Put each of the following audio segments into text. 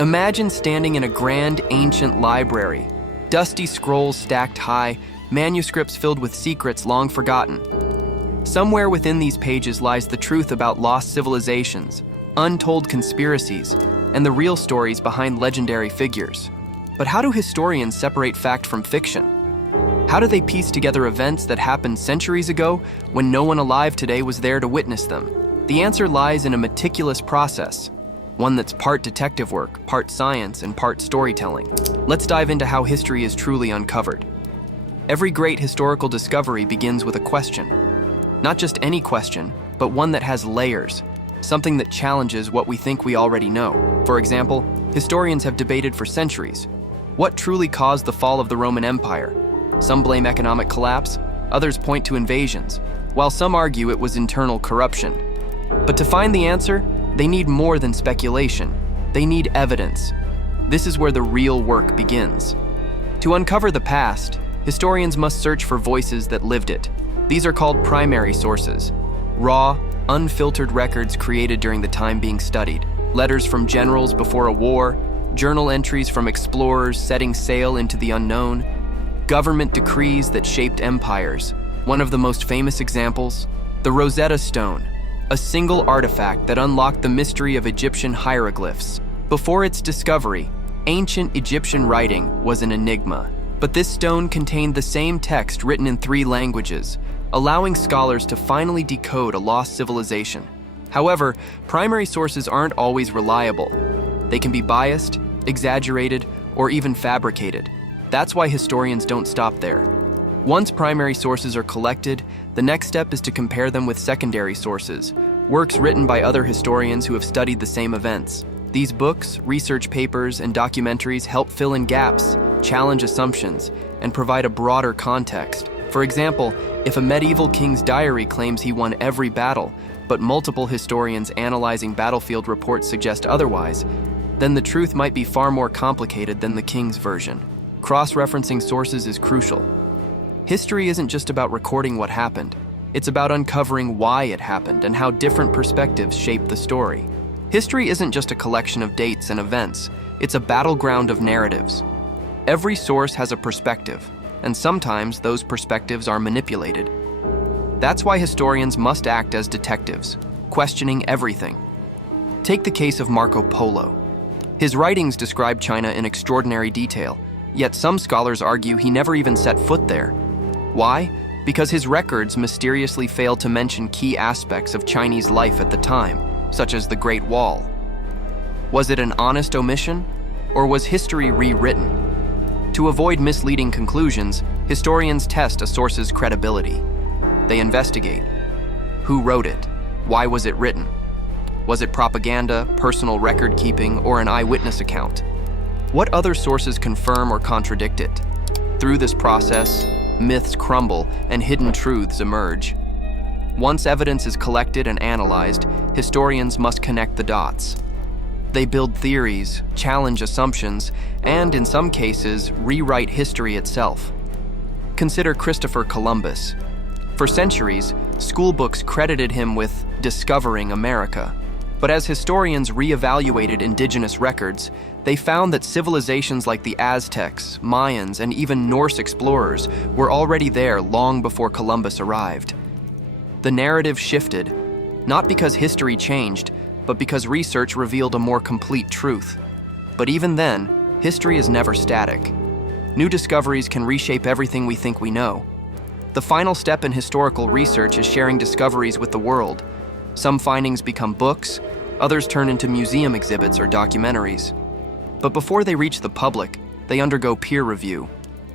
Imagine standing in a grand ancient library, dusty scrolls stacked high, manuscripts filled with secrets long forgotten. Somewhere within these pages lies the truth about lost civilizations, untold conspiracies, and the real stories behind legendary figures. But how do historians separate fact from fiction? How do they piece together events that happened centuries ago when no one alive today was there to witness them? The answer lies in a meticulous process, one that's part detective work, part science, and part storytelling. Let's dive into how history is truly uncovered. Every great historical discovery begins with a question. Not just any question, but one that has layers, something that challenges what we think we already know. For example, historians have debated for centuries. What truly caused the fall of the Roman Empire? Some blame economic collapse, others point to invasions, while some argue it was internal corruption. But to find the answer, they need more than speculation. They need evidence. This is where the real work begins. To uncover the past, historians must search for voices that lived it. These are called primary sources, raw, unfiltered records created during the time being studied. Letters from generals before a war, journal entries from explorers setting sail into the unknown, government decrees that shaped empires. One of the most famous examples, the Rosetta Stone, a single artifact that unlocked the mystery of Egyptian hieroglyphs. Before its discovery, ancient Egyptian writing was an enigma. But this stone contained the same text written in 3 languages, allowing scholars to finally decode a lost civilization. However, primary sources aren't always reliable. They can be biased, exaggerated, or even fabricated. That's why historians don't stop there. Once primary sources are collected, the next step is to compare them with secondary sources, works written by other historians who have studied the same events. These books, research papers, and documentaries help fill in gaps, challenge assumptions, and provide a broader context. For example, if a medieval king's diary claims he won every battle, but multiple historians analyzing battlefield reports suggest otherwise, then the truth might be far more complicated than the king's version. Cross-referencing sources is crucial. History isn't just about recording what happened. It's about uncovering why it happened and how different perspectives shape the story. History isn't just a collection of dates and events. It's a battleground of narratives. Every source has a perspective, and sometimes those perspectives are manipulated. That's why historians must act as detectives, questioning everything. Take the case of Marco Polo. His writings describe China in extraordinary detail, yet some scholars argue he never even set foot there. Why? Because his records mysteriously fail to mention key aspects of Chinese life at the time, such as the Great Wall. Was it an honest omission, or was history rewritten? To avoid misleading conclusions, historians test a source's credibility. They investigate. Who wrote it? Why was it written? Was it propaganda, personal record-keeping, or an eyewitness account? What other sources confirm or contradict it? Through this process, myths crumble and hidden truths emerge. Once evidence is collected and analyzed, historians must connect the dots. They build theories, challenge assumptions, and in some cases, rewrite history itself. Consider Christopher Columbus. For centuries, school books credited him with discovering America. But as historians reevaluated indigenous records, they found that civilizations like the Aztecs, Mayans, and even Norse explorers were already there long before Columbus arrived. The narrative shifted, not because history changed, but because research revealed a more complete truth. But even then, history is never static. New discoveries can reshape everything we think we know. The final step in historical research is sharing discoveries with the world. Some findings become books, others turn into museum exhibits or documentaries. But before they reach the public, they undergo peer review,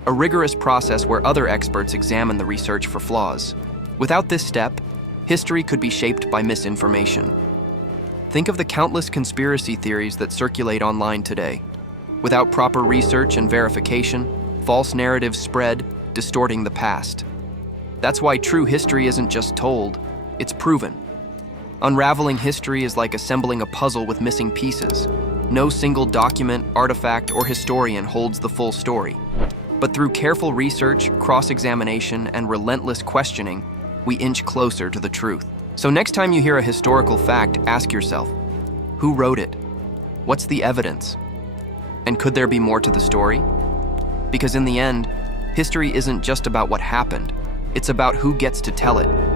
a rigorous process where other experts examine the research for flaws. Without this step, history could be shaped by misinformation. Think of the countless conspiracy theories that circulate online today. Without proper research and verification, false narratives spread, distorting the past. That's why true history isn't just told, it's proven. Unraveling history is like assembling a puzzle with missing pieces. No single document, artifact, or historian holds the full story. But through careful research, cross-examination, and relentless questioning, we inch closer to the truth. So next time you hear a historical fact, ask yourself, who wrote it? What's the evidence? And could there be more to the story? Because in the end, history isn't just about what happened, it's about who gets to tell it.